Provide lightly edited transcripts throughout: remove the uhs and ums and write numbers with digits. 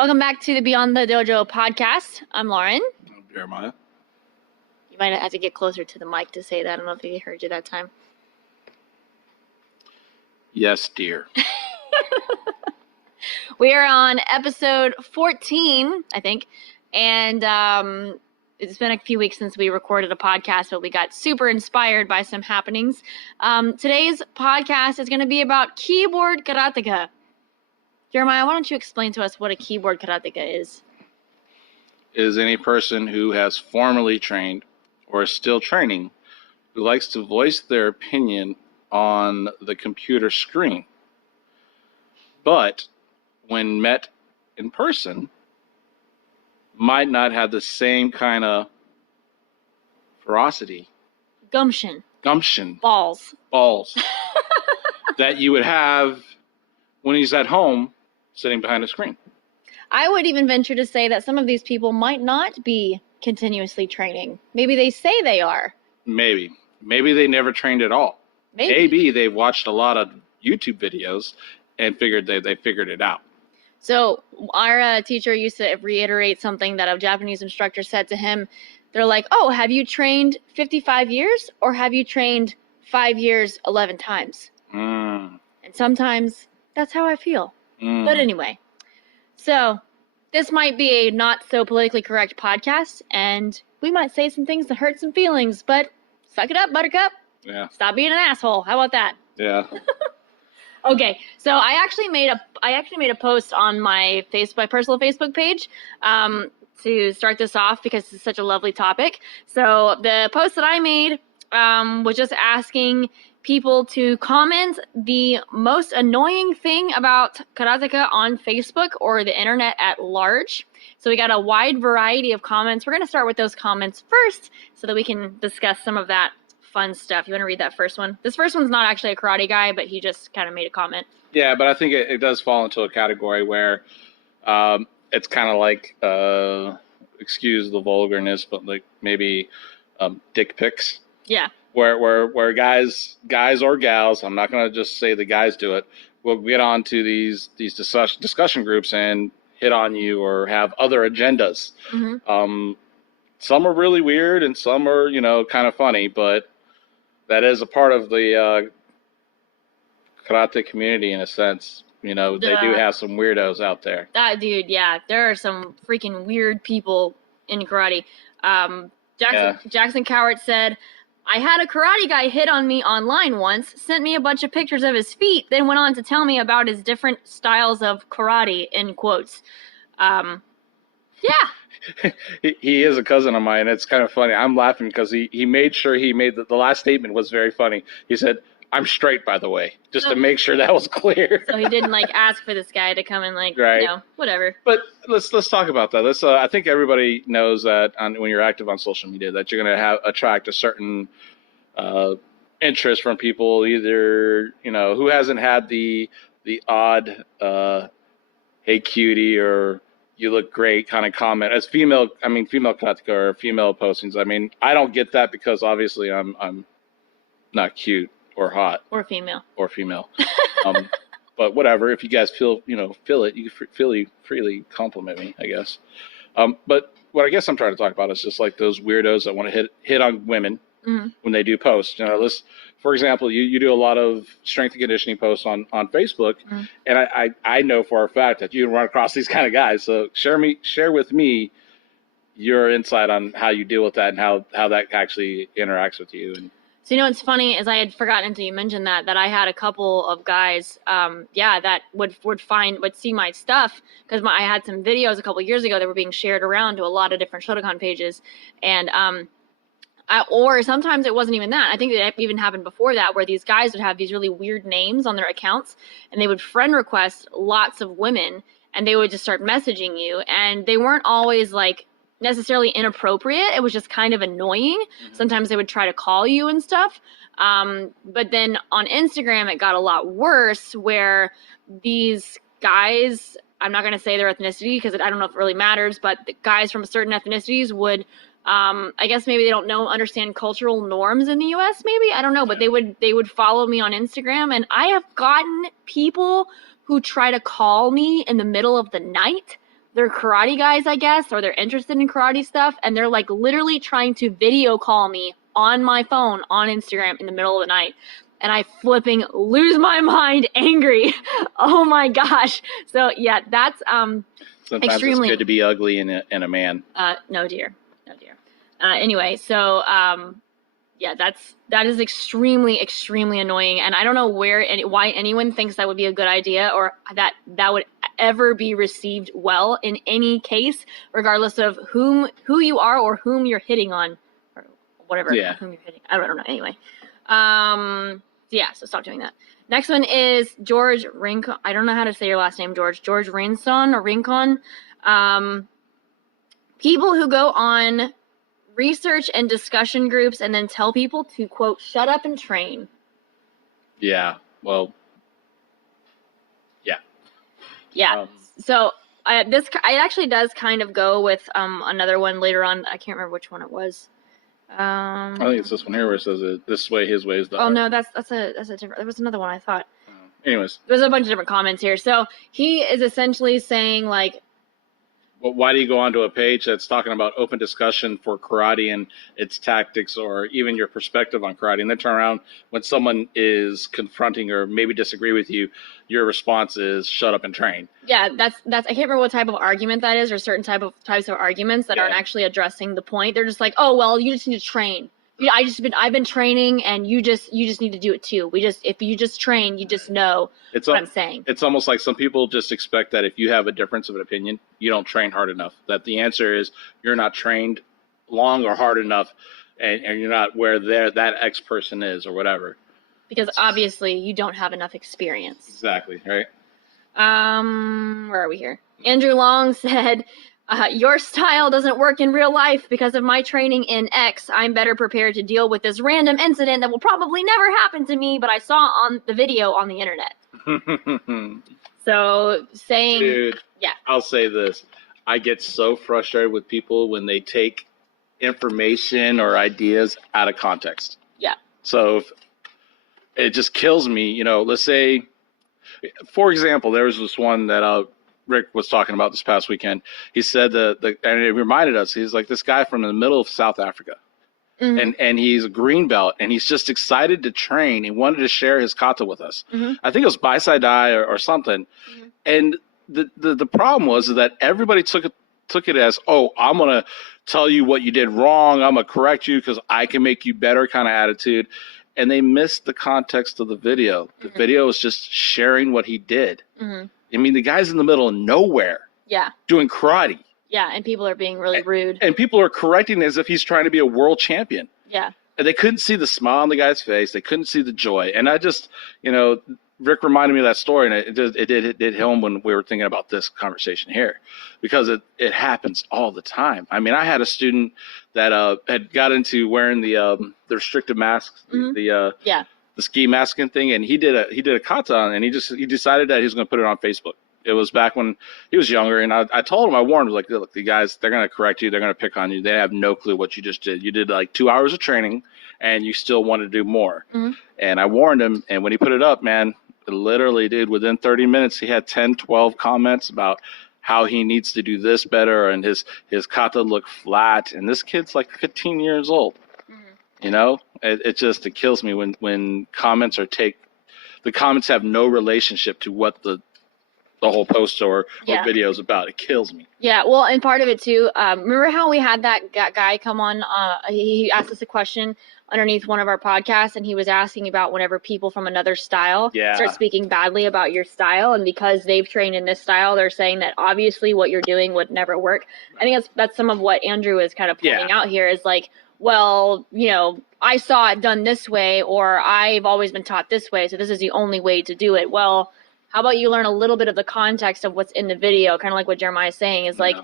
Welcome back to the Beyond the Dojo podcast. I'm Lauren. I'm Jeremiah. You might have to get closer to the mic to say that. I don't know if he heard you that time. Yes, dear. We are on episode 14, I think, and it's been a few weeks since we recorded a podcast, but we got super inspired by some happenings. Today's podcast is going to be about keyboard karateka. Jeremiah, why don't you explain to us what a keyboard karateka is? Is any person who has formerly trained or is still training who likes to voice their opinion on the computer screen, but when met in person, might not have the same kind of ferocity, Gumption, balls that you would have when he's at home sitting behind a screen. I would even venture to say that some of these people might not be continuously training. Maybe they say they are. Maybe they never trained at all. Maybe they've watched a lot of YouTube videos and figured they figured it out. So our teacher used to reiterate something that a Japanese instructor said to him. They're like, oh, have you trained 55 years or have you trained 5 years 11 times? And sometimes that's how I feel. But anyway, so this might be a not so politically correct podcast, and we might say some things that hurt some feelings, but suck it up, buttercup. Yeah. Stop being an asshole. How about that? Yeah. Okay, so I actually made a post on my personal Facebook page to start this off because it's such a lovely topic. So the post that I made was just asking people to comment the most annoying thing about karateka on Facebook or the internet at large. So we got a wide variety of comments. We're going to start with those comments first so that we can discuss some of that fun stuff. You want to read that first one? This first one's not actually a karate guy, but he just kind of made a comment. Yeah, but I think it does fall into a category where it's kind of like, excuse the vulgarness, but like maybe dick pics. Yeah. Where guys or gals, I'm not going to just say the guys do it, will get onto these discussion groups and hit on you or have other agendas. Mm-hmm. Some are really weird and some are, kind of funny, but that is a part of the karate community in a sense. They do have some weirdos out there. Dude, yeah, there are some freaking weird people in karate. Jackson Cowart said, I had a karate guy hit on me online once, sent me a bunch of pictures of his feet, then went on to tell me about his different styles of karate, in quotes. Yeah. He is a cousin of mine. It's kind of funny. I'm laughing because he made sure he made the last statement was very funny. He said, I'm straight, by the way, just to make sure that was clear. So he didn't ask for this guy to come and right. Whatever. But let's talk about that. I think everybody knows that when you're active on social media that you're going to attract a certain interest from people, either who hasn't had the odd hey cutie or you look great kind of comment as female karateka or female postings. I don't get that because obviously I'm not cute or hot or female but whatever, if you guys feel it, you can freely compliment me, I guess. But what I guess I'm trying to talk about is just like those weirdos that want to hit on women when they do posts. For example, you do a lot of strength and conditioning posts on Facebook, and I know for a fact that you run across these kind of guys. So share with me your insight on how you deal with that and how that actually interacts with you. And so what's funny is I had forgotten until you mentioned that I had a couple of guys, that would see my stuff because I had some videos a couple years ago that were being shared around to a lot of different Shotokan pages, and or sometimes it wasn't even that. I think it even happened before that, where these guys would have these really weird names on their accounts, and they would friend request lots of women, and they would just start messaging you, and they weren't always necessarily inappropriate. It was just kind of annoying. Sometimes they would try to call you and stuff. But then on Instagram, it got a lot worse, where these guys, I'm not going to say their ethnicity because I don't know if it really matters, but the guys from certain ethnicities would I guess maybe they don't understand cultural norms in the US, maybe, I don't know, but they would follow me on Instagram, and I have gotten people who try to call me in the middle of the night they're karate guys, I guess, or they're interested in karate stuff, and they're like literally trying to video call me on my phone on Instagram in the middle of the night. And I flipping lose my mind angry. Oh my gosh. So yeah, that's Sometimes extremely it's good to be ugly in a man. No dear. No dear. Anyway, so yeah, that is extremely, extremely annoying, and I don't know why anyone thinks that would be a good idea or that would ever be received well in any case, regardless of who you are or whom you're hitting on, or whatever. Yeah. Whom you're hitting. I don't know. Anyway, yeah. So stop doing that. Next one is George Rincon. I don't know how to say your last name, George. George Rincon or Rincon. People who go on research and discussion groups and then tell people to, quote, shut up and train. Yeah. Well, yeah. Yeah. So it actually does kind of go with another one later on. I can't remember which one it was. I think it's this one here where it says this way, his way is the no, that's a different. There was another one I thought. Anyways, there's a bunch of different comments here. So he is essentially saying like, well, why do you go onto a page that's talking about open discussion for karate and its tactics, or even your perspective on karate, and then turn around when someone is confronting or maybe disagree with you, your response is shut up and train. Yeah, that's I can't remember what type of argument that is, or certain types of arguments that aren't actually addressing the point. They're just like, oh well, you just need to train. I've been training, and you just need to do it too. If you just train, you just know what I'm saying. It's almost like some people just expect that if you have a difference of an opinion, you don't train hard enough. That the answer is you're not trained long or hard enough, and you're not where that X person is or whatever. Because obviously you don't have enough experience. Exactly, right? Where are we here? Andrew Long said, your style doesn't work in real life because of my training in X. I'm better prepared to deal with this random incident that will probably never happen to me, but I saw on the video on the internet. So saying, dude, yeah, I'll say this. I get so frustrated with people when they take information or ideas out of context. Yeah. So it just kills me, let's say, for example, there was this one that Rick was talking about this past weekend. He said and it reminded us, he's like this guy from the middle of South Africa. Mm-hmm. And he's a green belt, and he's just excited to train. He wanted to share his kata with us. Mm-hmm. I think it was Baisai or something. Mm-hmm. And the problem was that everybody took it as, oh, I'm going to tell you what you did wrong. I'm going to correct you because I can make you better kind of attitude. And they missed the context of the video. The mm-hmm. video is just sharing what he did. Mm-hmm. I mean, the guy's in the middle of nowhere. Yeah. Doing karate. Yeah, and people are being really rude. And people are correcting as if he's trying to be a world champion. Yeah. And they couldn't see the smile on the guy's face. They couldn't see the joy. And I just, Rick reminded me of that story, and it did hit home when we were thinking about this conversation here, because it happens all the time. I mean, I had a student that had got into wearing the restrictive masks, mm-hmm. the ski masking thing, and he did a kata, and he decided that he was going to put it on Facebook. It was back when he was younger, and I told him, I warned him, like, look, the guys, they're going to correct you, they're going to pick on you, they have no clue what you just did. You did like 2 hours of training, and you still want to do more. Mm-hmm. And I warned him, and when he put it up, man, literally, dude, within 30 minutes, he had 10, 12 comments about how he needs to do this better, and his kata looked flat, and this kid's like 15 years old. Mm-hmm. It kills me when comments the comments have no relationship to what the whole post or video is about. It kills me. Yeah, well, and part of it too, remember how we had that guy come on, he asked us a question underneath one of our podcasts, and he was asking about whenever people from another style start speaking badly about your style, and because they've trained in this style, they're saying that obviously what you're doing would never work. I think that's some of what Andrew is kind of pointing out here, is like, well, I saw it done this way, or I've always been taught this way, so this is the only way to do it. Well, how about you learn a little bit of the context of what's in the video, kind of like what Jeremiah is saying, is like,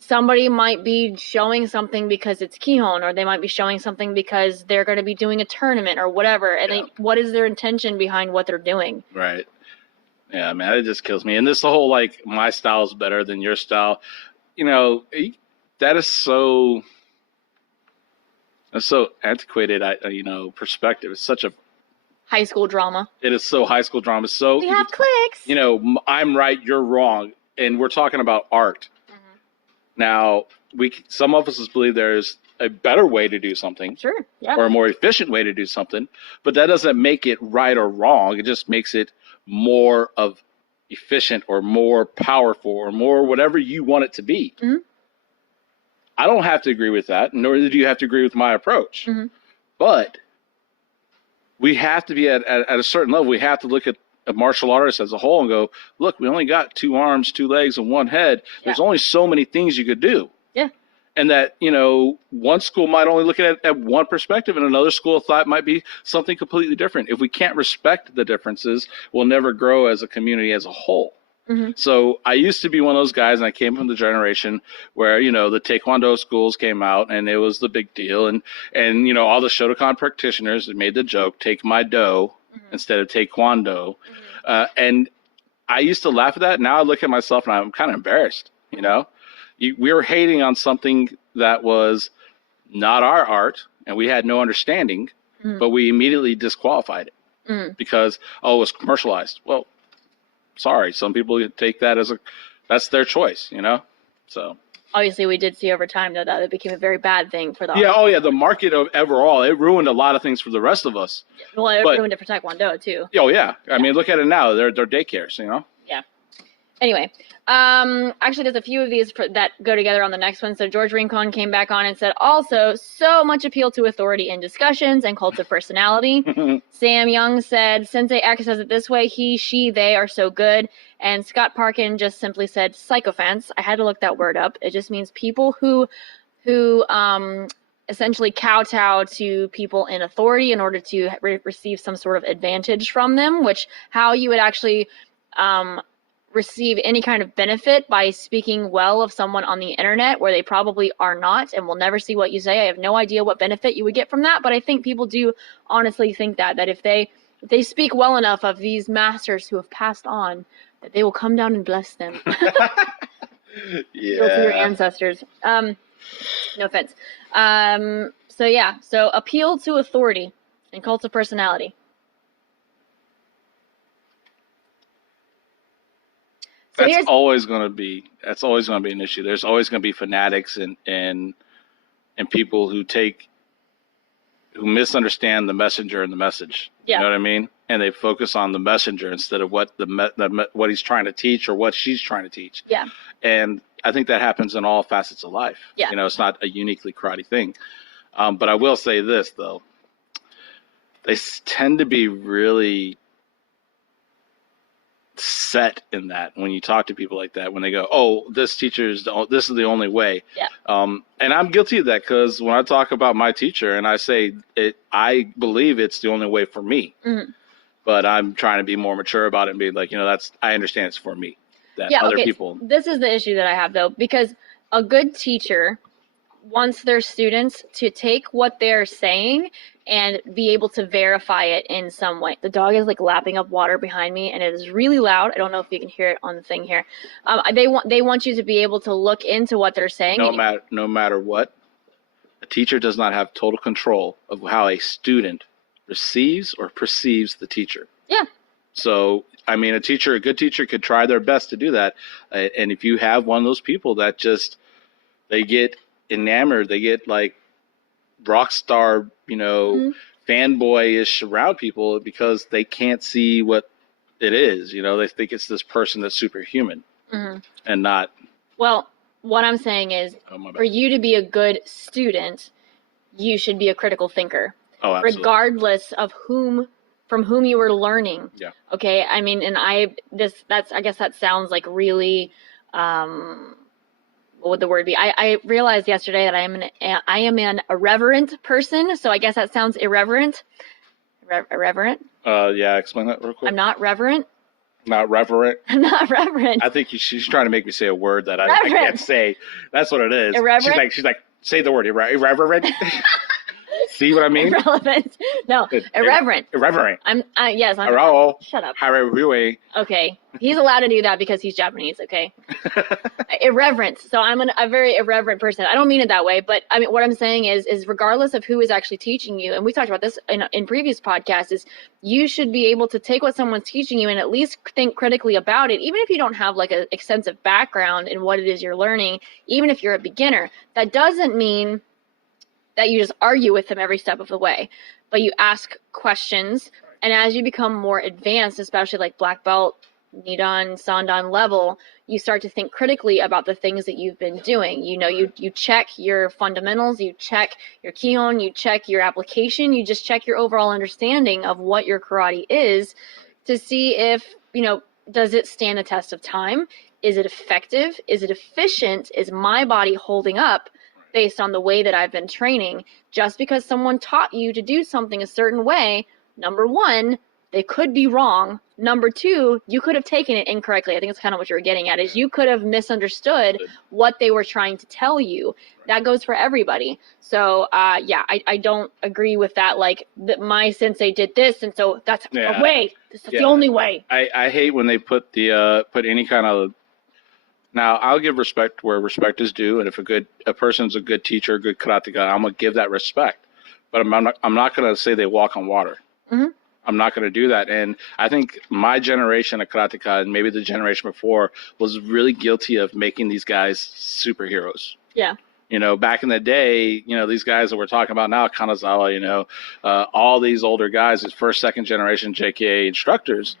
somebody might be showing something because it's Kihon, or they might be showing something because they're going to be doing a tournament or whatever. And what is their intention behind what they're doing? Right. Yeah, man, it just kills me. And this whole, like, my style is better than your style, that is so antiquated, perspective. It's such a high school drama. It is so high school drama. So we have clicks. I'm right, you're wrong. And we're talking about art. Now, some of us believe there's a better way to do something. Sure. Yeah. Or a more efficient way to do something, but that doesn't make it right or wrong. It just makes it more of efficient or more powerful or more whatever you want it to be. Mm-hmm. I don't have to agree with that, nor do you have to agree with my approach. Mm-hmm. But we have to be at a certain level. We have to look at a martial artist as a whole and go, look, we only got 2 arms, 2 legs, and 1 head. Yeah. There's only so many things you could do. Yeah. And that, one school might only look at it at one perspective, and another school of thought might be something completely different. If we can't respect the differences, we'll never grow as a community as a whole. Mm-hmm. So I used to be one of those guys, and I came from the generation where, the Taekwondo schools came out, and it was the big deal. And all the Shotokan practitioners made the joke, take my do instead of Taekwondo. Mm-hmm. And I used to laugh at that. Now I look at myself, and I'm kind of embarrassed, We were hating on something that was not our art, and we had no understanding, but we immediately disqualified it because, it was commercialized. Well, sorry, some people take that as that's their choice, So obviously, we did see over time though that it became a very bad thing for the the market overall, it ruined a lot of things for the rest of us. Well, it ruined it for Taekwondo too. Oh yeah, I mean, look at it now; they're daycares, Yeah. Anyway, actually, there's a few of these that go together on the next one. So George Rincon came back on and said, also, so much appeal to authority in discussions and cult of personality. Sam Young said, Sensei X says it this way, he, she, they are so good. And Scott Parkin just simply said, sycophants. I had to look that word up. It just means people who essentially kowtow to people in authority in order to receive some sort of advantage from them, which how you would actually receive any kind of benefit by speaking well of someone on the internet where they probably are not and will never see what you say. I have no idea what benefit you would get from that, but I think people do honestly think that if they speak well enough of these masters who have passed on, that they will come down and bless them. Yeah. For your ancestors. No offense. So appeal to authority and cult of personality. So that's always going to be an issue. There's always going to be fanatics and people who misunderstand the messenger and the message. Yeah. You know what I mean? And they focus on the messenger instead of what what he's trying to teach or what she's trying to teach. Yeah. And I think that happens in all facets of life. Yeah. It's not a uniquely karate thing. But I will say this though, they tend to be really set in that when you talk to people like that, when they go, oh, this is the only way. Yeah. And I'm guilty of that because when I talk about my teacher and I say I believe it's the only way for me, but I'm trying to be more mature about it and be like, I understand it's for me. That other people. This is the issue that I have though, because a good teacher wants their students to take what they're saying and be able to verify it in some way. The dog is like lapping up water behind me, and it is really loud. I don't know if you can hear it on the thing here. They want you to be able to look into what they're saying. No matter what, a teacher does not have total control of how a student receives or perceives the teacher. Yeah. So, I mean, a good teacher could try their best to do that. And if you have one of those people that they get enamored, they get like rock star, fanboyish around people because they can't see what it is. They think it's this person that's superhuman and not. Well, what I'm saying is for you to be a good student, you should be a critical thinker. Oh, absolutely. Regardless of from whom you were learning. Yeah. Okay. I mean, and I guess that sounds like really, what would the word be? I realized yesterday that I am an irreverent person, so I guess that sounds irreverent. Irreverent? Yeah, explain that real quick. I'm not reverent. Not reverent? I'm not reverent. I think she's trying to make me say a word that I can't say. That's what it is. Irreverent? She's like, say the word irreverent. See what I mean? Irrelevant. No, irreverent. Irreverent. Yes. Hello. Shut up. Harry. Okay. He's allowed to do that because he's Japanese, okay? Irreverent. So I'm a very irreverent person. I don't mean it that way, but I mean, what I'm saying is regardless of who is actually teaching you, and we talked about this in previous podcasts, is you should be able to take what someone's teaching you and at least think critically about it, even if you don't have like an extensive background in what it is you're learning, even if you're a beginner. That doesn't mean that you just argue with them every step of the way, but you ask questions, and as you become more advanced, especially like black belt, Nidan, Sandan level, you start to think critically about the things that you've been doing. You know, you check your fundamentals, you check your kihon, you check your application, you just check your overall understanding of what your karate is to see if, you know, does it stand the test of time? Is it effective? Is it efficient? Is my body holding up based on the way that I've been training? Just because someone taught you to do something a certain way, number one, they could be wrong. Number two, you could have taken it incorrectly. I think that's kind of what you were getting at, is you could have misunderstood what they were trying to tell you. That goes for everybody. So, yeah, I don't agree with that. Like, my sensei did this, and so that's a way. This is the only way. I hate when they put any kind of. Now, I'll give respect where respect is due, and if a person's a good teacher, a good karateka, I'm gonna give that respect. But I'm not gonna say they walk on water. Mm-hmm. I'm not going to do that. And I think my generation of karateka and maybe the generation before was really guilty of making these guys superheroes. Yeah. You know, back in the day, you know, these guys that we're talking about now, Kanazawa, you know, all these older guys, these first, second generation JKA instructors,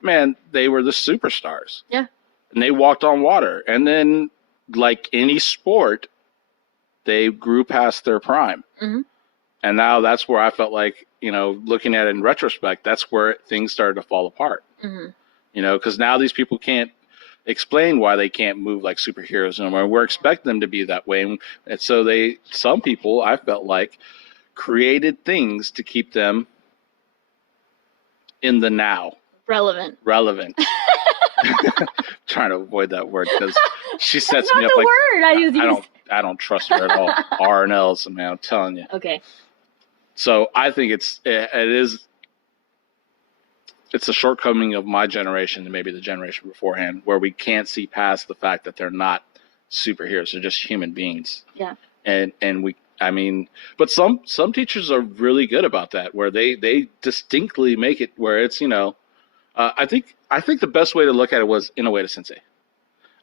man, they were the superstars. Yeah. And they walked on water. And then, like any sport, they grew past their prime. Mm-hmm. And now that's where I felt like, you know, looking at it in retrospect, that's where things started to fall apart. Mm-hmm. You know, because now these people can't explain why they can't move like superheroes anymore. We're expecting them to be that way. And so some people, I felt like, created things to keep them in the now. Relevant. Trying to avoid that word because she sets me up like word. I don't trust her at all. R and L's, man, I'm telling you. Okay. So I think it's a shortcoming of my generation and maybe the generation beforehand, where we can't see past the fact that they're not superheroes; they're just human beings. Yeah. But some teachers are really good about that, where they distinctly make it where it's, you know, I think the best way to look at it was Inoue Sensei.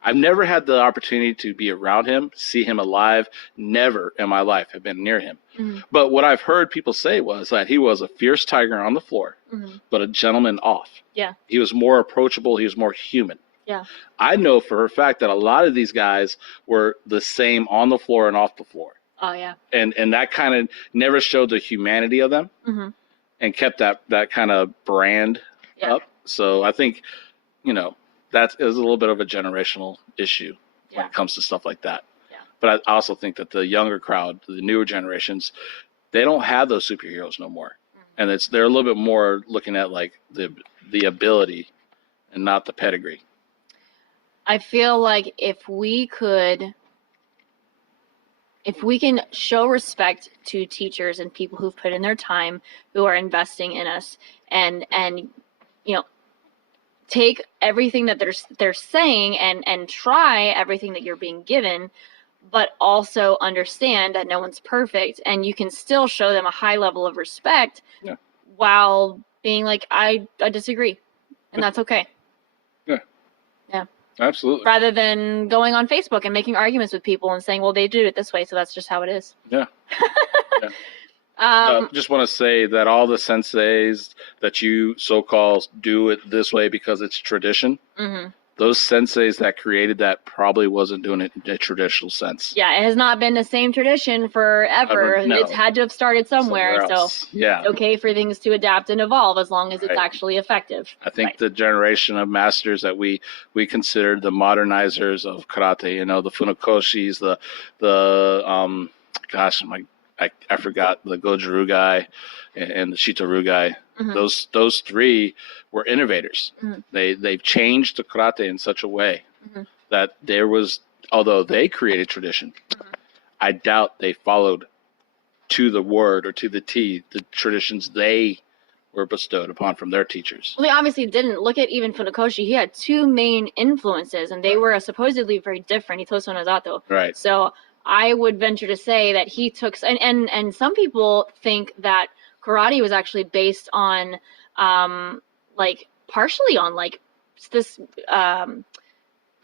I've never had the opportunity to be around him, see him alive. Never in my life have been near him. Mm-hmm. But what I've heard people say was that he was a fierce tiger on the floor, mm-hmm. but a gentleman off. Yeah. He was more approachable. He was more human. Yeah. I know for a fact that a lot of these guys were the same on the floor and off the floor. Oh, yeah. And that kind of never showed the humanity of them, mm-hmm. and kept that kind of brand up. So I think, you know, that is a little bit of a generational issue when it comes to stuff like that. Yeah. But I also think that the younger crowd, the newer generations, they don't have those superheroes no more. Mm-hmm. And they're a little bit more looking at like the ability and not the pedigree. I feel like if we can show respect to teachers and people who've put in their time, who are investing in us, and you know, take everything that they're saying and try everything that you're being given, but also understand that no one's perfect, and you can still show them a high level of respect while being like, I disagree, and that's okay. Yeah. Yeah. Absolutely. Rather than going on Facebook and making arguments with people and saying, well, they do it this way, so that's just how it is. Yeah. Just want to say that all the senseis that you so-called do it this way because it's tradition, mm-hmm. those senseis that created that probably wasn't doing it in a traditional sense. Yeah, it has not been the same tradition forever. No. It's had to have started somewhere. So it's okay for things to adapt and evolve as long as it's actually effective. I think the generation of masters that we considered the modernizers of karate, you know, the Funakoshis, I forgot, the Goju guy and the Shitoru guy. Mm-hmm. Those three were innovators. Mm-hmm. They've changed the karate in such a way mm-hmm. that although they created tradition, mm-hmm. I doubt they followed to the word or to the T, the traditions they were bestowed upon from their teachers. Well, they obviously didn't. Look at even Funakoshi. He had two main influences, and they were supposedly very different. Itosu and Azato. Right. So I would venture to say that he took, and some people think that karate was actually based on, like partially on like this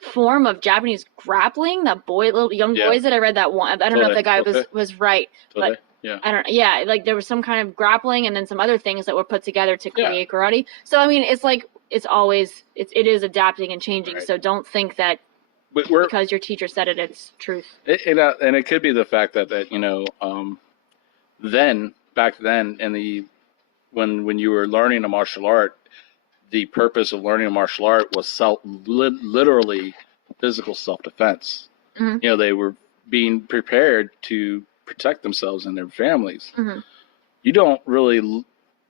form of Japanese grappling. That little young boys that I read that one. I don't know if the guy was right, but. Yeah. I don't know. Yeah, like there was some kind of grappling and then some other things that were put together to create karate. So I mean, it's like it is adapting and changing. Right. So don't think that because your teacher said it, it's truth. And it could be the fact that back then when you were learning a martial art, the purpose of learning a martial art was literally physical self-defense. Mm-hmm. They were being prepared to protect themselves and their families. Mm-hmm. You don't really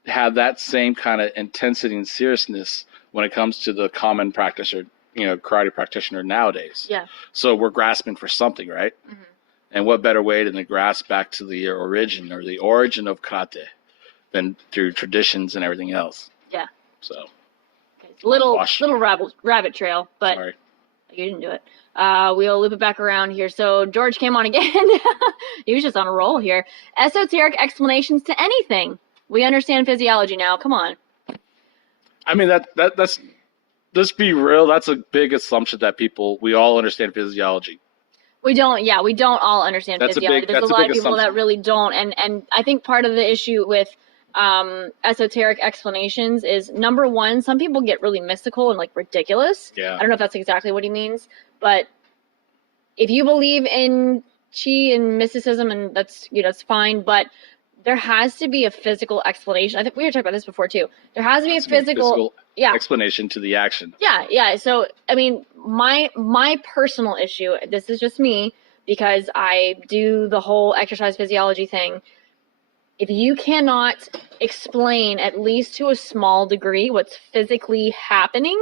have that same kind of intensity and seriousness when it comes to the common practitioner, karate practitioner nowadays. Yeah. So we're grasping for something, right? Mm-hmm. And what better way than to grasp back to the origin of karate than through traditions and everything else. Yeah. So. Okay. Little rabbit trail, but sorry. You didn't do it. We'll loop it back around here. So George came on again. He was just on a roll here. Esoteric explanations to anything. We understand physiology now. Come on. I mean, that's let's be real. That's a big assumption that we all understand physiology. We don't. Yeah, we don't all understand physiology. There's a lot of people that really don't. And I think part of the issue with esoteric explanations is, number one, some people get really mystical and like ridiculous. Yeah. I don't know if that's exactly what he means, but if you believe in chi and mysticism, and that's it's fine, but there has to be a physical explanation. I think we were talking about this before too. There has to be a physical explanation to the action. Yeah. So I mean, my personal issue, this is just me because I do the whole exercise physiology thing. If you cannot explain, at least to a small degree, what's physically happening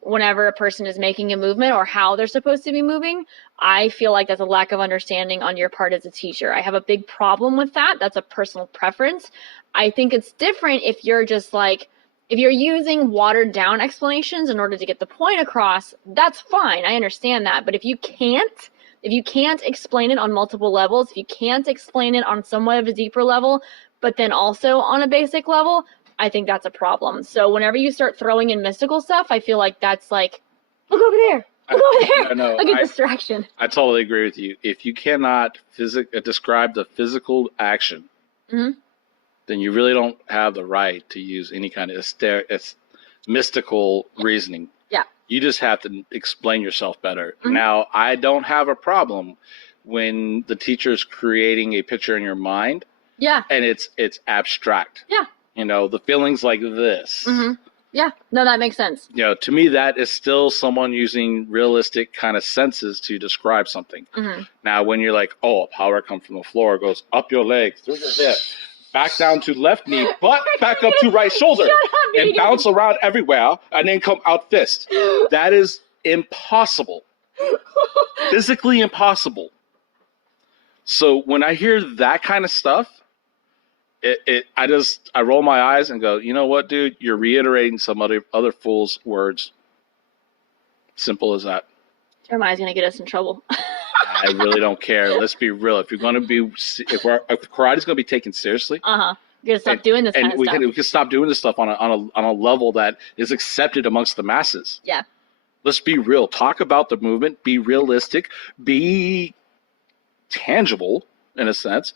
whenever a person is making a movement or how they're supposed to be moving, I feel like that's a lack of understanding on your part as a teacher. I have a big problem with that. That's a personal preference. I think it's different if you're just like, if you're using watered down explanations in order to get the point across, that's fine. I understand that. But if you can't explain it on multiple levels, if you can't explain it on somewhat of a deeper level, but then also on a basic level, I think that's a problem. So whenever you start throwing in mystical stuff, I feel like that's like, look over there. Look over there. No, like a distraction. I totally agree with you. If you cannot describe the physical action, mm-hmm. then you really don't have the right to use any kind of mystical reasoning. Yeah. You just have to explain yourself better. Mm-hmm. Now, I don't have a problem when the teacher's creating a picture in your mind. Yeah. And it's abstract. Yeah. The feelings like this. Mm-hmm. Yeah. No, that makes sense. To me, that is still someone using realistic kind of senses to describe something. Mm-hmm. Now, when you're like, oh, power comes from the floor, goes up your leg, through your hip, back down to left knee, but back up to right shoulder, and bounce around everywhere, and then come out fist. That is impossible. Physically impossible. So when I hear that kind of stuff, I roll my eyes and go, you know what, dude? You're reiterating some other fool's words. Simple as that. Jeremiah's gonna get us in trouble. I really don't care. Let's be real. If karate's gonna be taken seriously, you gotta stop doing this kind of stuff. We can stop doing this stuff on a level that is accepted amongst the masses. Yeah. Let's be real. Talk about the movement. Be realistic. Be tangible in a sense.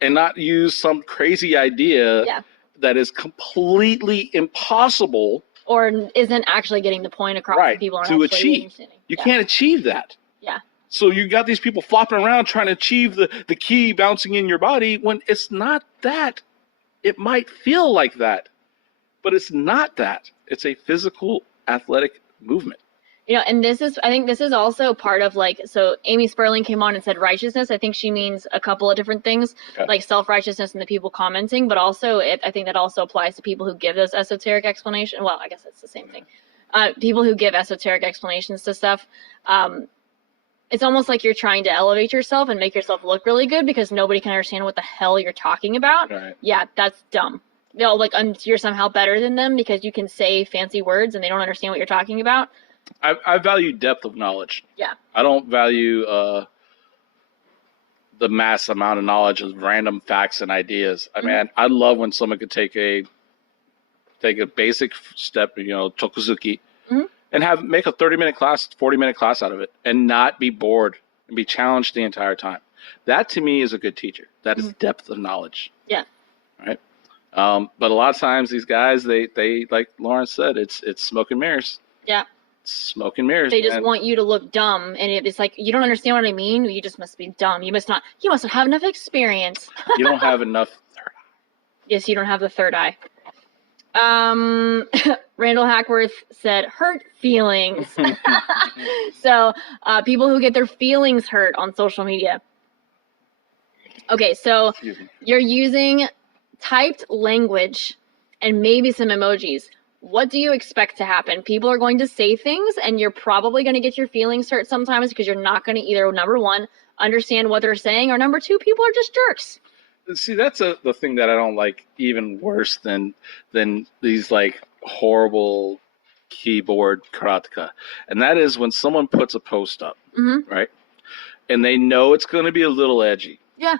And not use some crazy idea that is completely impossible, or isn't actually getting the point across. People to achieve. You can't achieve that. Yeah. So you got these people flopping around trying to achieve the key bouncing in your body when it's not that. It might feel like that, but it's not that. It's a physical, athletic movement. And I think this is also part of so Amy Sperling came on and said righteousness. I think she means a couple of different things, like self-righteousness and the people commenting, but also I think that also applies to people who give those esoteric explanations. Well, I guess it's the same thing. People who give esoteric explanations to stuff. it's almost like you're trying to elevate yourself and make yourself look really good because nobody can understand what the hell you're talking about. Right. Yeah, that's dumb. They'll like you're somehow better than them because you can say fancy words and they don't understand what you're talking about. I value depth of knowledge. Yeah. I don't value the mass amount of knowledge of random facts and ideas. I mean, I love when someone could take a basic step, Tokuzuki, and make a 30-minute class, 40-minute class out of it, and not be bored and be challenged the entire time. That to me is a good teacher. That is depth of knowledge. Yeah. Right. But a lot of times these guys, they like Lauren said, it's smoke and mirrors. Yeah. Smoke and mirrors. They just want you to look dumb, and it's like you don't understand what I mean. You just must be dumb. You must not have enough experience. You don't have enough third eye. Yes, you don't have the third eye. Randall Hackworth said, hurt feelings. So, people who get their feelings hurt on social media. Okay, so you're using typed language and maybe some emojis. What do you expect to happen? People are going to say things, and you're probably going to get your feelings hurt sometimes because you're not going to either, number one, understand what they're saying, or number two, people are just jerks. See, that's the thing that I don't like even worse than these like horrible keyboard karateka. And that is when someone puts a post up, right? And they know it's going to be a little edgy. Yeah.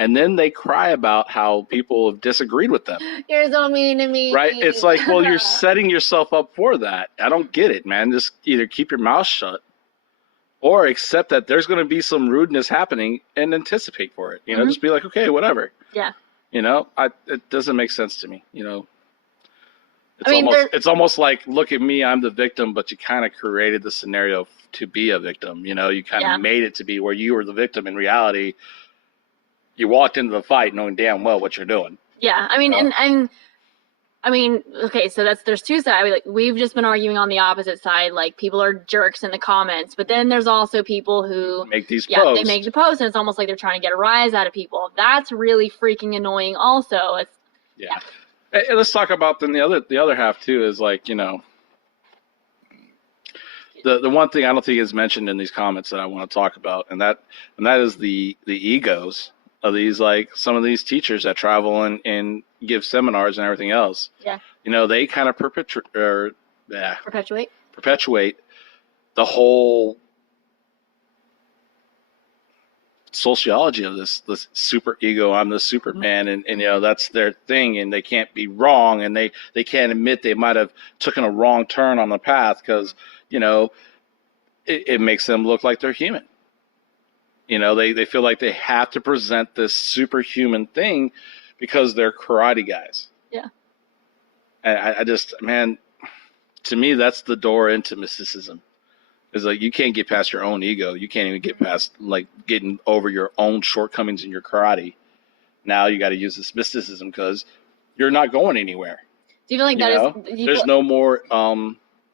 And then they cry about how people have disagreed with them. You're so mean to me. Right? It's like, well, you're setting yourself up for that. I don't get it, man. Just either keep your mouth shut or accept that there's going to be some rudeness happening and anticipate for it. Just be like, okay, whatever. Yeah. It doesn't make sense to me. It's almost like, look at me, I'm the victim, but you kind of created the scenario to be a victim. You kind of made it to be where you were the victim. In reality, you walked into the fight knowing damn well what you're doing. Yeah, I mean, and I mean, okay, so there's two sides. We've just been arguing on the opposite side. Like, people are jerks in the comments, but then there's also people who make these posts. They make the posts, and it's almost like they're trying to get a rise out of people. That's really freaking annoying. Also, And let's talk about then the other half too. Is like, the one thing I don't think is mentioned in these comments that I want to talk about, and that is the egos of these, like, some of these teachers that travel and give seminars and everything else. Yeah. They kind of perpetuate the whole sociology of this super ego. I'm the Superman, and that's their thing, and they can't be wrong, and they can't admit they might have taken a wrong turn on the path because it makes them look like they're human. They feel like they have to present this superhuman thing because they're karate guys. Yeah. And I just, man, to me, that's the door into mysticism. It's like, you can't get past your own ego. You can't even get past, like, getting over your own shortcomings in your karate. Now you got to use this mysticism because you're not going anywhere. Do you feel like there's no more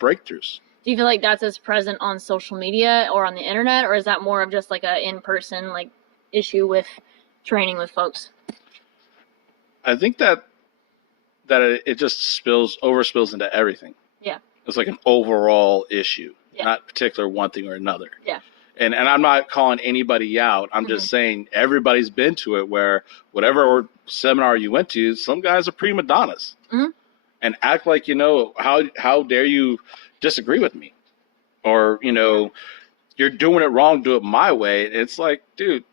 breakthroughs? Do you feel like that's as present on social media or on the internet, or is that more of just like a in-person like issue with training with folks? I think that it just overspills into everything. Yeah. It's like an overall issue, not particular one thing or another. Yeah. And I'm not calling anybody out. I'm just saying everybody's been to it where whatever seminar you went to, some guys are prima donnas and act like, how dare you disagree with me, or you're doing it wrong, do it my way. It's like, dude,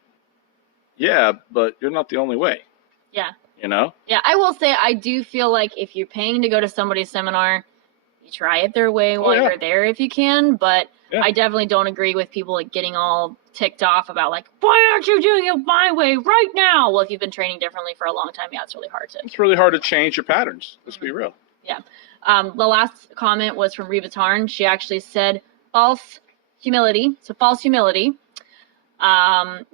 but you're not the only way. Yeah, I will say, I do feel like if you're paying to go to somebody's seminar, you try it their way while you're there if you can, but I definitely don't agree with people like getting all ticked off about like, why aren't you doing it my way right now? Well, if you've been training differently for a long time, it's really hard to change your patterns. Let's be real. Yeah. The last comment was from Reva Tarn. She actually said false humility. So false humility. So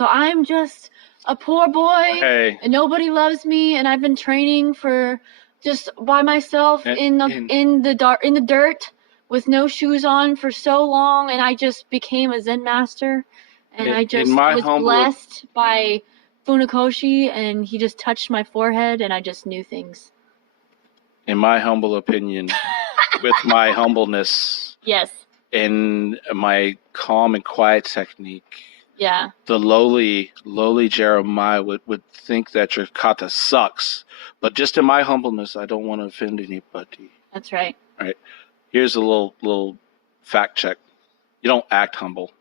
I'm just a poor boy and nobody loves me, and I've been training for just by myself in the dirt with no shoes on for so long, and I just became a Zen master, and I just was blessed by Funakoshi, and he just touched my forehead, and I just knew things. In my humble opinion, with my humbleness. Yes. in my calm and quiet technique, Yeah. the lowly Jeremiah would think that your kata sucks. But just in my humbleness, I don't want to offend anybody. That's right. Right. Here's a little fact check. You don't act humble.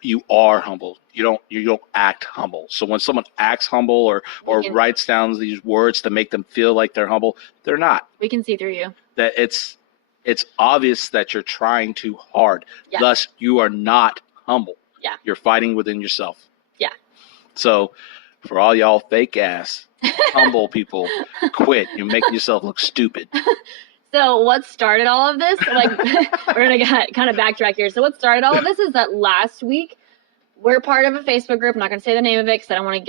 You are humble. You don't act humble. So when someone acts humble or writes down these words to make them feel like they're humble, they're not. We can see through you. That it's obvious that you're trying too hard. Yeah. Thus, you are not humble. Yeah. You're fighting within yourself. Yeah. So for all y'all fake ass humble people, quit. You're making yourself look stupid. So what started all of this? Like, we're going to kind of backtrack here. So what started all of this is that last week, we're part of a Facebook group. I'm not going to say the name of it because I don't want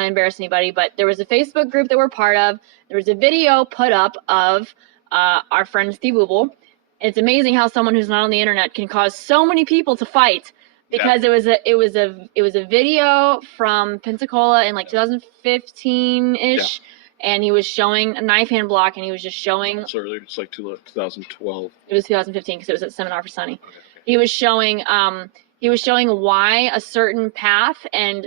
to embarrass anybody, but there was a Facebook group that we're part of. There was a video put up of our friend Steve Ubel. It's amazing how someone who's not on the internet can cause so many people to fight, because it was a video from Pensacola in like 2015-ish. Yeah. And he was showing a knife hand block, and he was just showing. It's earlier. It's like 2012. It was 2015 because it was at Seminar for Sunny. Okay. He was showing why a certain path and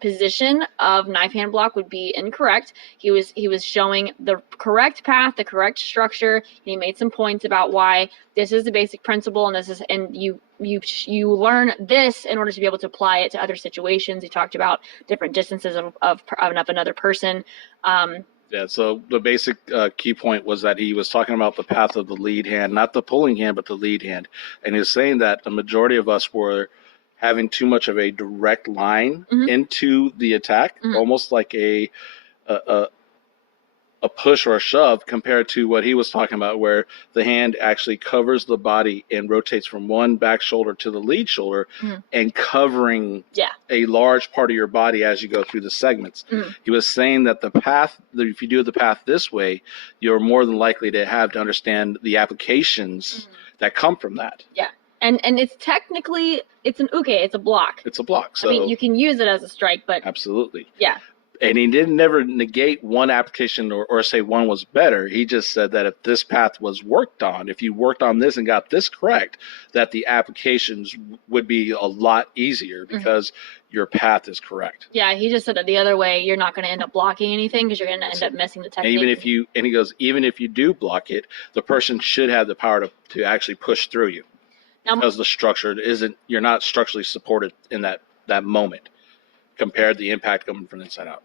position of knife hand block would be incorrect. He was showing the correct path, the correct structure. And he made some points about why this is the basic principle, and you learn this in order to be able to apply it to other situations. He talked about different distances of another person. Yeah, so the basic key point was that he was talking about the path of the lead hand, not the pulling hand, but the lead hand. And he was saying that the majority of us were having too much of a direct line into the attack, almost like a push or a shove, compared to what he was talking about, where the hand actually covers the body and rotates from one back shoulder to the lead shoulder and covering a large part of your body as you go through the segments. He was saying that if you do the path this way, you're more than likely to understand the applications that come from that. Yeah. And it's technically, it's an uke, it's a block. It's a block. So I mean, you can use it as a strike, but... Absolutely. Yeah. And he didn't never negate one application or say one was better. He just said that if this path was worked on, if you worked on this and got this correct, that the applications would be a lot easier because your path is correct. Yeah, he just said that the other way, you're not going to end up blocking anything because you're going to end up missing the technique. And he goes, even if you do block it, the person should have the power to actually push through you. Now, because the structure you're not structurally supported in that moment, compared to the impact coming from the inside out.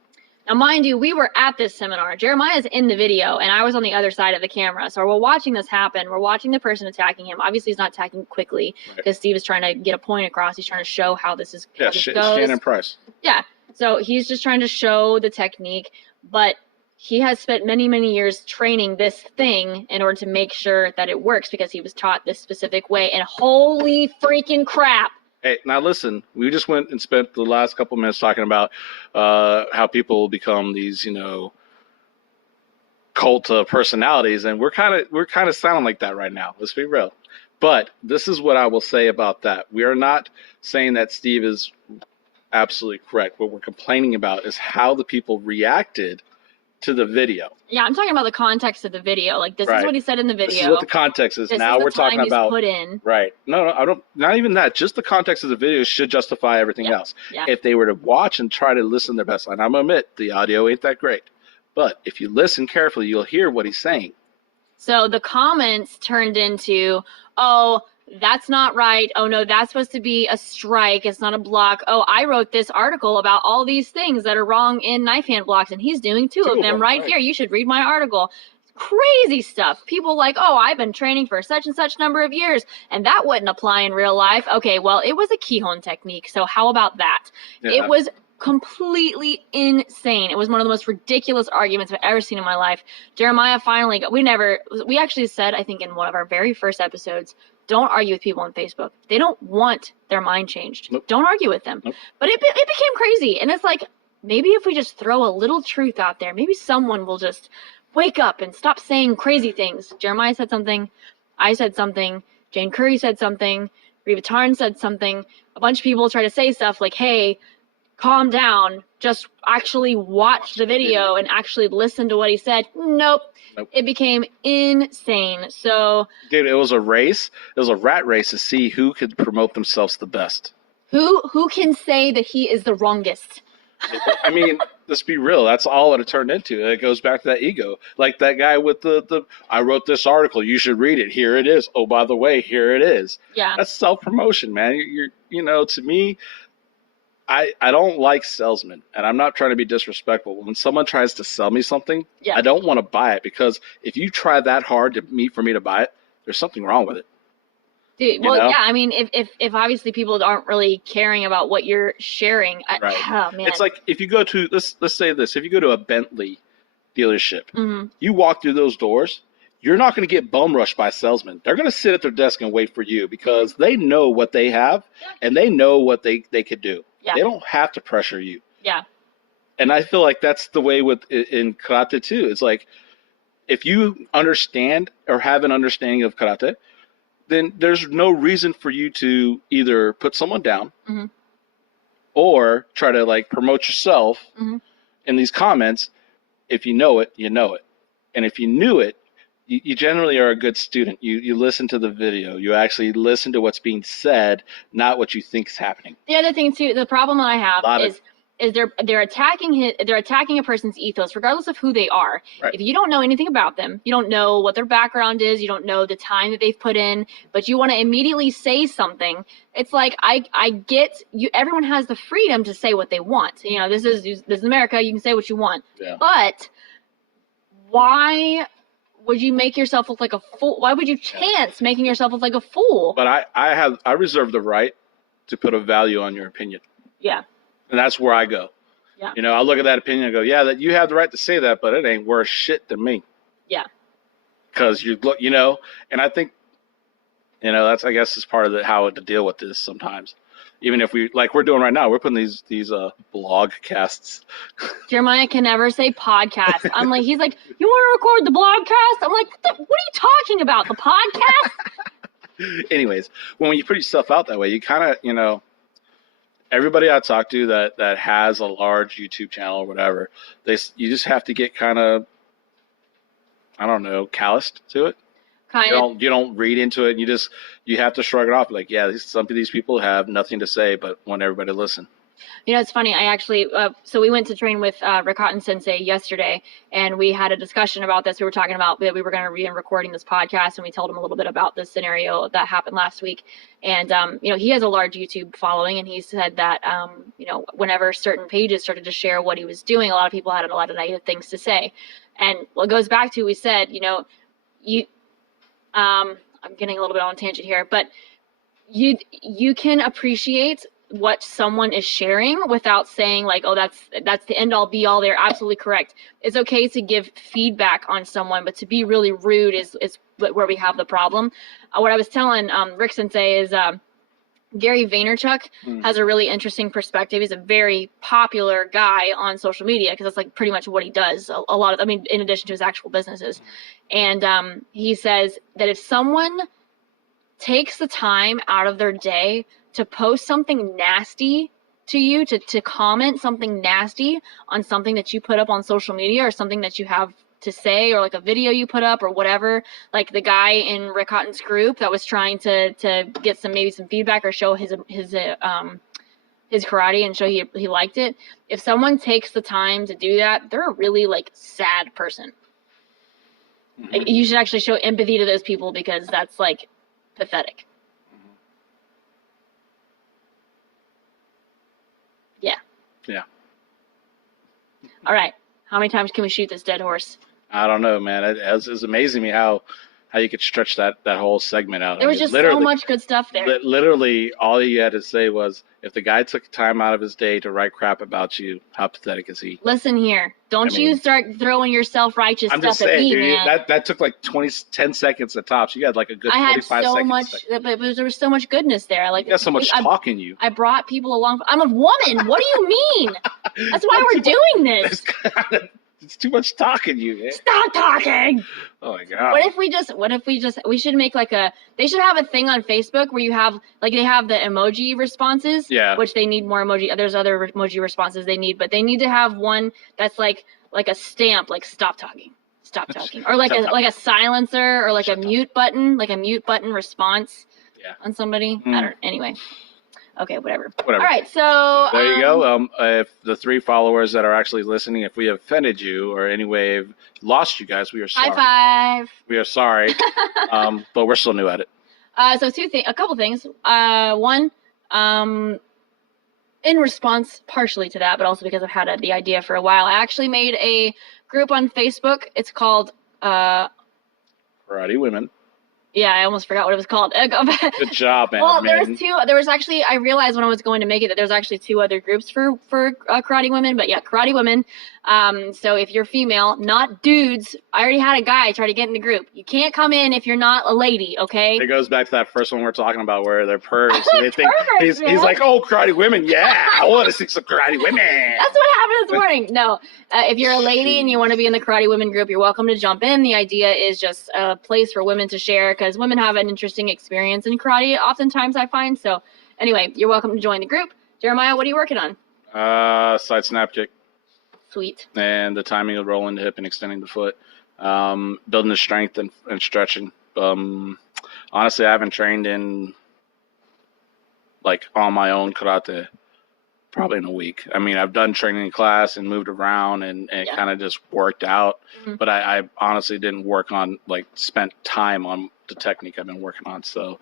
Now, mind you, we were at this seminar. Jeremiah's in the video, and I was on the other side of the camera. So we're watching this happen. We're watching the person attacking him. Obviously, he's not attacking quickly because Steve is trying to get a point across. He's trying to show how this is. Yeah, Shannon Price. Yeah. So he's just trying to show the technique, but he has spent many, many years training this thing in order to make sure that it works because he was taught this specific way. And holy freaking crap. Hey, now listen, we just went and spent the last couple minutes talking about how people become these, cult personalities, and we're kind of sounding like that right now. Let's be real. But this is what I will say about that. We are not saying that Steve is absolutely correct. What we're complaining about is how the people reacted to the video. Yeah, I'm talking about the context of the video. Like, this is what he said in the video. This is what the context is. Now we're talking about put in. Right. No, I don't. Not even that. Just the context of the video should justify everything else. Yeah. If they were to watch and try to listen their best, and I'm gonna admit the audio ain't that great, but if you listen carefully, you'll hear what he's saying. So the comments turned into, oh, that's not right. Oh, no, that's supposed to be a strike. It's not a block. Oh, I wrote this article about all these things that are wrong in knife hand blocks, and he's doing two of them right here. You should read my article. Crazy stuff. People like, oh, I've been training for such and such number of years, and that wouldn't apply in real life. Okay, well, it was a Kihon technique, so how about that? Yeah. It was completely insane. It was one of the most ridiculous arguments I've ever seen in my life. Jeremiah finally, we actually said, I think in one of our very first episodes, don't argue with people on Facebook. They don't want their mind changed. Nope. Don't argue with them. Nope. But it became crazy. And it's like, maybe if we just throw a little truth out there, maybe someone will just wake up and stop saying crazy things. Jeremiah said something. I said something. Jane Curry said something. Reva Tarn said something. A bunch of people try to say stuff like, hey, calm down, just actually watch the video and actually listen to what he said. Nope. It became insane. So, dude, it was a race. It was a rat race to see who could promote themselves the best. Who can say that he is the wrongest? I mean, let's be real. That's all it turned into. It goes back to that ego. Like that guy with the I wrote this article. You should read it. Here it is. Oh, by the way, here it is. Yeah. That's self-promotion, man. To me, I don't like salesmen, and I'm not trying to be disrespectful. When someone tries to sell me something, I don't want to buy it, because if you try that hard for me to buy it, there's something wrong with it. Dude, well, yeah, I mean, if obviously people aren't really caring about what you're sharing, right. Oh, man. It's like if you go to, let's say this, if you go to a Bentley dealership, you walk through those doors, you're not going to get bum rushed by salesmen. They're going to sit at their desk and wait for you, because they know what they have and they know what they could do. Yeah. They don't have to pressure you. Yeah. And I feel like that's the way in karate too. It's like, if you understand or have an understanding of karate, then there's no reason for you to either put someone down or try to like promote yourself in these comments. If you know it, you know it. And if you knew it, you generally are a good student. You listen to the video. You actually listen to what's being said, not what you think is happening. The other thing too, the problem that I have is they're attacking a person's ethos, regardless of who they are. Right. If you don't know anything about them, you don't know what their background is, you don't know the time that they've put in, but you want to immediately say something. It's like I get you. Everyone has the freedom to say what they want. You know, this is America. You can say what you want. Yeah. But why would you make yourself look like a fool? Why would you chance making yourself look like a fool? But I reserve the right to put a value on your opinion. Yeah. And that's where I go. Yeah. You know, I look at that opinion and go, yeah, that you have the right to say that, but it ain't worth shit to me. Yeah. Because and I think, that's, I guess, is part of how to deal with this sometimes. Even if we're doing right now, we're putting these blog casts. Jeremiah can never say podcast. I'm like, he's like, you want to record the blog cast? I'm like, what are you talking about? The podcast? Anyways, when you put yourself out that way, you kind of, everybody I talk to that has a large YouTube channel or whatever, you just have to get kind of, I don't know, calloused to it. You don't read into it, and you have to shrug it off. Like, yeah, some of these people have nothing to say, but want everybody to listen. It's funny. I actually, so we went to train with Rikatan Sensei yesterday, and we had a discussion about this. We were talking about that we were going to be recording this podcast, and we told him a little bit about this scenario that happened last week. And, he has a large YouTube following, and he said that, whenever certain pages started to share what he was doing, a lot of people had a lot of negative things to say. And what goes back to, we said, I'm getting a little bit on a tangent here, but you can appreciate what someone is sharing without saying like, oh, that's the end all be all. They're absolutely correct. It's okay to give feedback on someone, but to be really rude is where we have the problem. What I was telling Rick Sensei is Gary Vaynerchuk has a really interesting perspective. He's a very popular guy on social media because that's like pretty much what he does. A lot of, in addition to his actual businesses. And he says that if someone takes the time out of their day to post something nasty to you, to comment something nasty on something that you put up on social media or something that you have to say, or like a video you put up or whatever, like the guy in Rick Houghton's group that was trying to get some feedback or show his karate and show he liked it. If someone takes the time to do that, they're a really like sad person. Like, you should actually show empathy to those people because that's like pathetic. Yeah. Yeah. All right. How many times can we shoot this dead horse? I don't know, man. It's amazing me how you could stretch that whole segment out. There was just so much good stuff there. Literally, all you had to say was, if the guy took time out of his day to write crap about you, how pathetic is he? Listen here. Don't you start throwing your self-righteous stuff at me, man. That took like 10 seconds at tops. You had like a good 45 seconds. But there was so much goodness there. Like, you got so much talk in you. I brought people along. I'm a woman. What do you mean? That's why we're doing this. It's too much talking, you. Man. Stop talking. Oh my god. What if we should make like they should have a thing on Facebook where you have like they have the emoji responses, Yeah. which they need more emoji. There's other emoji responses they need, but they need to have one that's like a stamp, like stop talking, or like a silencer or like a mute button response. Yeah. On somebody. I don't. Anyway. Okay, whatever. All right, so there you go. If the 3 followers that are actually listening, if we have offended you or any way have lost you guys, we are sorry. High five. We are sorry, but we're still new at it. So a couple things. One, in response partially to that, but also because I've had the idea for a while, I actually made a group on Facebook. It's called Karate Women. Yeah, I almost forgot what it was called. Good job, man. Well, there was actually, I realized when I was going to make it that there's actually 2 other groups for karate women, but yeah, karate women. So if you're female, not dudes, I already had a guy try to get in the group. You can't come in if you're not a lady, okay? It goes back to that first one we're talking about where they're pervs. And they think he's like, oh, karate women. Yeah, I want to see some karate women. That's what happened this morning. No, if you're a lady and you want to be in the karate women group, you're welcome to jump in. The idea is just a place for women to share because women have an interesting experience in karate oftentimes, I find. So anyway, you're welcome to join the group. Jeremiah, what are you working on? Side snap kick. Sweet. And the timing of rolling the hip and extending the foot. Building the strength and stretching. Honestly, I haven't trained in, like, on my own karate probably in a week. I mean, I've done training in class and moved around and kind of just worked out. Mm-hmm. But I honestly didn't work on, like, spent time on the technique I've been working on. So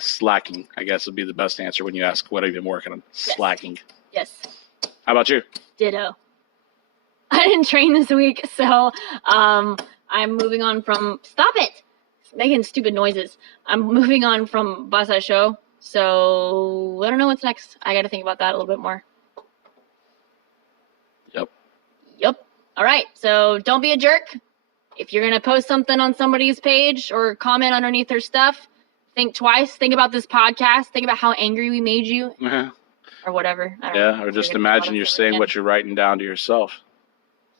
slacking, I guess, would be the best answer when you ask what have you been working on. Yes. Slacking. Yes. How about you? Ditto. I didn't train this week, so I'm moving on from... Stop it! It's making stupid noises. I'm moving on from Basa Show, so I don't know what's next. I gotta think about that a little bit more. Yep. All right, so don't be a jerk. If you're gonna post something on somebody's page or comment underneath their stuff, think twice. Think about this podcast. Think about how angry we made you. Uh-huh. Or whatever. I don't know. Or just imagine you're saying what you're writing down to yourself.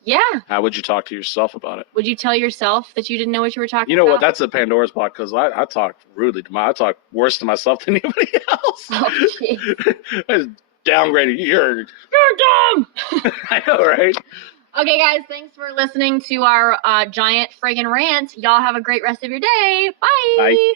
Yeah. How would you talk to yourself about it? Would you tell yourself that you didn't know what you were talking about? You know what? That's a Pandora's box because I talk rudely to I talk worse to myself than anybody else. Oh, jeez. I downgraded. You're dumb. I know, right? Okay, guys. Thanks for listening to our giant friggin' rant. Y'all have a great rest of your day. Bye. Bye.